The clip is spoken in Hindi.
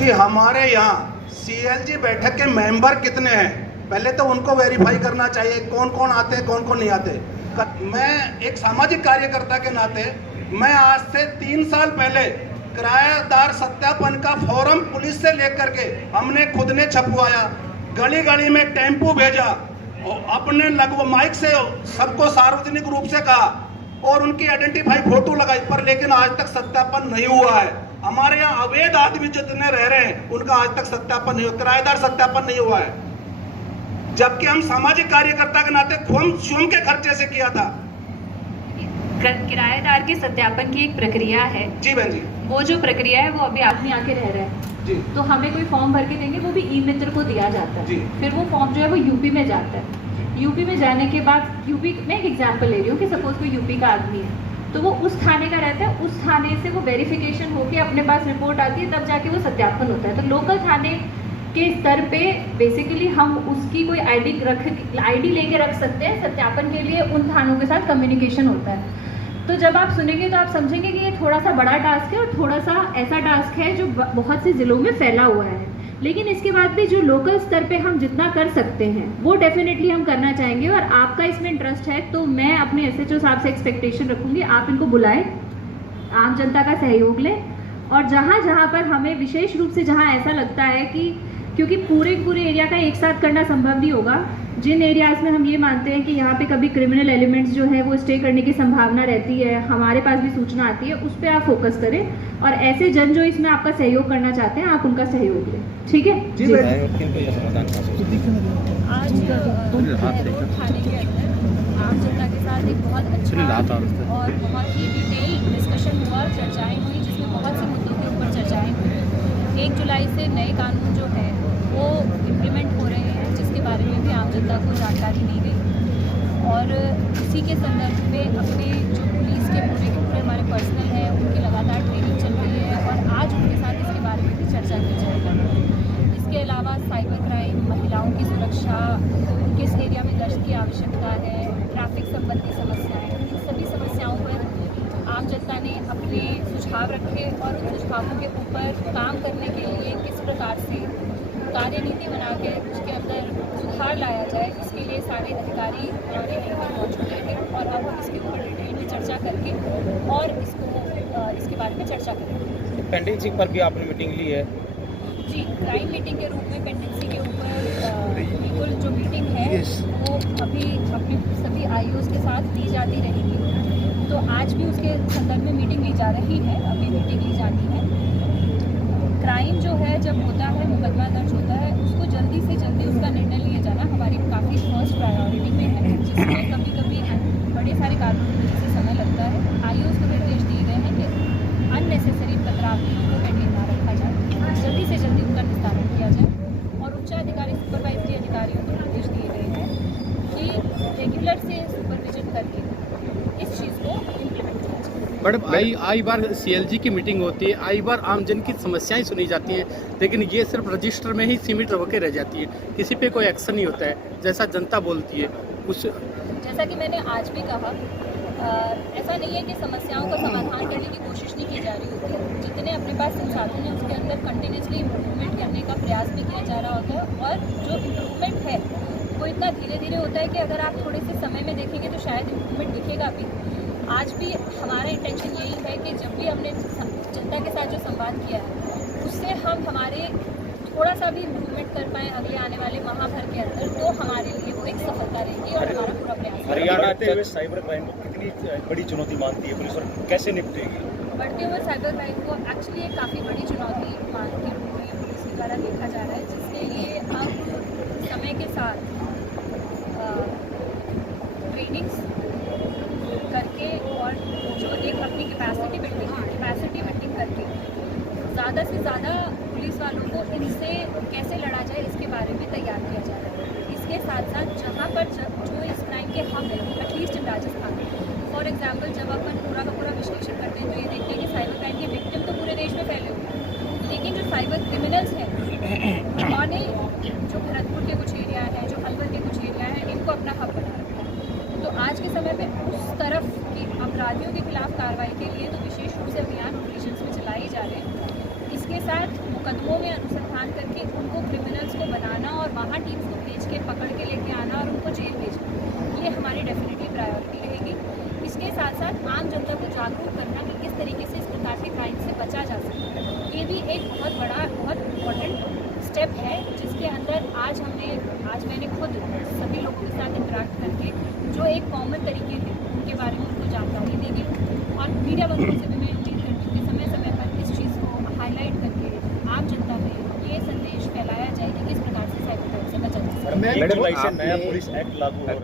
कि हमारे यहाँ CLG बैठक के मेंबर कितने हैं, पहले तो उनको वेरीफाई करना चाहिए, कौन कौन आते हैं कौन कौन नहीं आते। मैं एक सामाजिक कार्यकर्ता के नाते मैं आज से 3 साल पहले किराएदार सत्यापन का फॉर्म पुलिस से लेकर के हमने खुद ने छपवाया, गली गली में टेम्पू भेजा और अपने लगभग माइक से सबको सार्वजनिक रूप से कहा और उनकी आइडेंटिफाई फोटो लगाई, पर लेकिन आज तक सत्यापन नहीं हुआ है। हमारे यहाँ अवैध आदमी जितने रह रहे हैं उनका आज तक सत्यापन नहीं हुआ, किराएदार सत्यापन नहीं हुआ है, जबकि हम सामाजिक कार्यकर्ता के नाते हम स्वयं के खर्चे से किया था। किराएदार के सत्यापन की एक प्रक्रिया है जी बहन जी, वो जो प्रक्रिया है वो अभी आदमी आके रह रहा है जी, तो हमें कोई फॉर्म भर के देंगे, वो भी ई मित्र को दिया जाता है। फिर वो फॉर्म जो है वो यूपी में जाता है। यूपी में जाने के बाद यूपी में एक एग्जाम्पल ले रही हूँ कि सपोज कोई यूपी का आदमी है तो वो उस थाने का रहता है, उस थाने से वो वेरिफिकेशन होके अपने पास रिपोर्ट आती है, तब जाके वो सत्यापन होता है। तो लोकल थाने के स्तर पे बेसिकली हम उसकी कोई आईडी लेके रख सकते हैं सत्यापन के लिए, उन थानों के साथ कम्युनिकेशन होता है। तो जब आप सुनेंगे तो आप समझेंगे कि ये थोड़ा सा बड़ा टास्क है और थोड़ा सा ऐसा टास्क है जो बहुत से ज़िलों में फैला हुआ है, लेकिन इसके बाद भी जो लोकल स्तर पे हम जितना कर सकते हैं वो डेफिनेटली हम करना चाहेंगे। और आपका इसमें इंटरेस्ट है तो मैं अपने SHO साहब से एक्सपेक्टेशन रखूँगी, आप इनको बुलाएं, आम जनता का सहयोग लें, और जहाँ जहाँ पर हमें विशेष रूप से जहाँ ऐसा लगता है कि क्योंकि पूरे एरिया का एक साथ करना संभव नहीं होगा, जिन एरियाज़ में हम ये मानते हैं कि यहाँ पे कभी क्रिमिनल एलिमेंट्स जो है वो स्टे करने की संभावना रहती है, हमारे पास भी सूचना आती है, उस पर आप फोकस करें, और ऐसे जन जो इसमें आपका सहयोग करना चाहते हैं आप उनका सहयोग लें। ठीक है जी। आज थाने के अंदर आम जनता के साथ एक बहुत अच्छा और बहुत ही डिटेल डिस्कशन हुआ, चर्चाएँ हुई, जिसमें बहुत से मुद्दों के ऊपर चर्चाएँ हुई। 1 जुलाई से नए कानून जो है वो इम्प्लीमेंट हो रहे हैं, जिसके बारे में भी आम जनता को जानकारी दी गई, और इसी के संदर्भ में अपने जो पुलिस के पूरे हमारे पर्सनल है उनकी लगातार ट्रेनिंग चल रही है, और आज उनके साथ इसके बारे में भी चर्चा की जाएगी। इसके अलावा साइबर क्राइम, महिलाओं की सुरक्षा, किस एरिया में गश्त की आवश्यकता है, ट्रैफिक संबंधी समस्याएँ, इन सभी समस्याओं पर आम जनता ने अपने सुझाव रखे, और उन सुझावों के ऊपर काम करने के लिए किस प्रकार से कार्यनीति बना के उसके अंदर सुधार लाया जाए, इसके लिए सारे अधिकारी हमारे यहाँ पर मौजूद हैं, और अब हम इसके ऊपर डिटेल में चर्चा करके और इसके बारे में चर्चा करेंगे। पेंडेंसी पर भी आपने मीटिंग ली है? जी, क्राइम मीटिंग के रूप में पेंडेंसी के ऊपर बिल्कुल जो मीटिंग है वो अभी अपने सभी IOs के साथ ली जाती रहेगी, तो आज भी उसके संदर्भ में मीटिंग ली जा रही है, अभी मीटिंग ली जानी है। क्राइम जो है जब होता है, मुकदमा दर्ज होता है, उसको जल्दी से जल्दी उसका निर्णय लिया जाना हमारी काफ़ी फर्स्ट प्रायोरिटी में है, जिसमें कभी कभी बड़े सारे कारणों की वजह से समय लगता है। IOs को निर्देश दिए गए हैं कि अननेसेसरी पत्रावलियों को पेंडिंग ना रखा जाए, जल्दी से जल्दी उनका निस्तारण किया जाए, और उच्चाधिकारी सुपरवाइजरी अधिकारियों को निर्देश दिए गए हैं कि रेगुलर से सुपरविजन करके इस चीज़ को इम्प्लीमेंट किया जाए। बट आई बार CLG की मीटिंग होती है, आई बार आम जन की समस्याएं सुनी जाती हैं, लेकिन ये सिर्फ रजिस्टर में ही सीमित होकर रह जाती है, किसी पे कोई एक्शन नहीं होता है जैसा जनता बोलती है कुछ। जैसा कि मैंने आज भी कहा, ऐसा नहीं है कि समस्याओं का समाधान करने की कोशिश नहीं की जा रही होती है, जितने अपने पास संसाधन है उसके अंदर कंटिन्यूसली इम्प्रूवमेंट करने का प्रयास भी किया जा रहा होता है, और जो इम्प्रूवमेंट है वो इतना धीरे धीरे होता है कि अगर आप थोड़े से समय में देखेंगे तो शायद इम्प्रूवमेंट दिखेगा भी। आज भी हमारा इंटेंशन यही है कि जब भी हमने जनता के साथ जो संवाद किया है उससे हम हमारे थोड़ा सा भी इम्प्रूवमेंट कर पाएँ अगले आने वाले माह भर के अंदर, तो हमारे लिए वो एक सफलता रहेगी और हमारा पूरा प्रयास। हरियाणा बढ़ते हुए साइबर क्राइम को कितनी बड़ी चुनौती मानती है पुलिस, और कैसे निपटेगी? बढ़ते हुए साइबर क्राइम को एक्चुअली एक काफ़ी बड़ी चुनौती मान के रूप में पुलिस के द्वारा देखा जा रहा है, जिसके लिए अब समय के साथ ट्रेनिंग्स करके और जो एक अपनी कैपेसिटी बिल्डिंग करके ज़्यादा से ज़्यादा पुलिस वालों को इनसे कैसे लड़ा जाए इसके बारे में तैयार किया जा रहा है। इसके साथ साथ जहाँ पर जो इस क्राइम के हब हैं, at least in Rajasthan, for example जब अपन पूरा का पूरा विश्लेषण करते हैं तो ये देखते हैं कि साइबर क्राइम के विक्टिम तो पूरे देश में फैले हुए हैं, लेकिन जो साइबर क्रिमिनल्स हैं उन्होंने जो भरतपुर के कुछ एरिया है, जो अलवर के कुछ एरिया है, इनको अपना हब बना रखा है। तो आज के समय में उस तरफ की अपराधियों के खिलाफ कार्रवाई के लिए तो विशेष रूप से अभियान ऑपरेशंस में चलाए जा रहे हैं। इसके साथ मुकदमों में से नया आपने पुलिस एक्ट लागू हो रहा है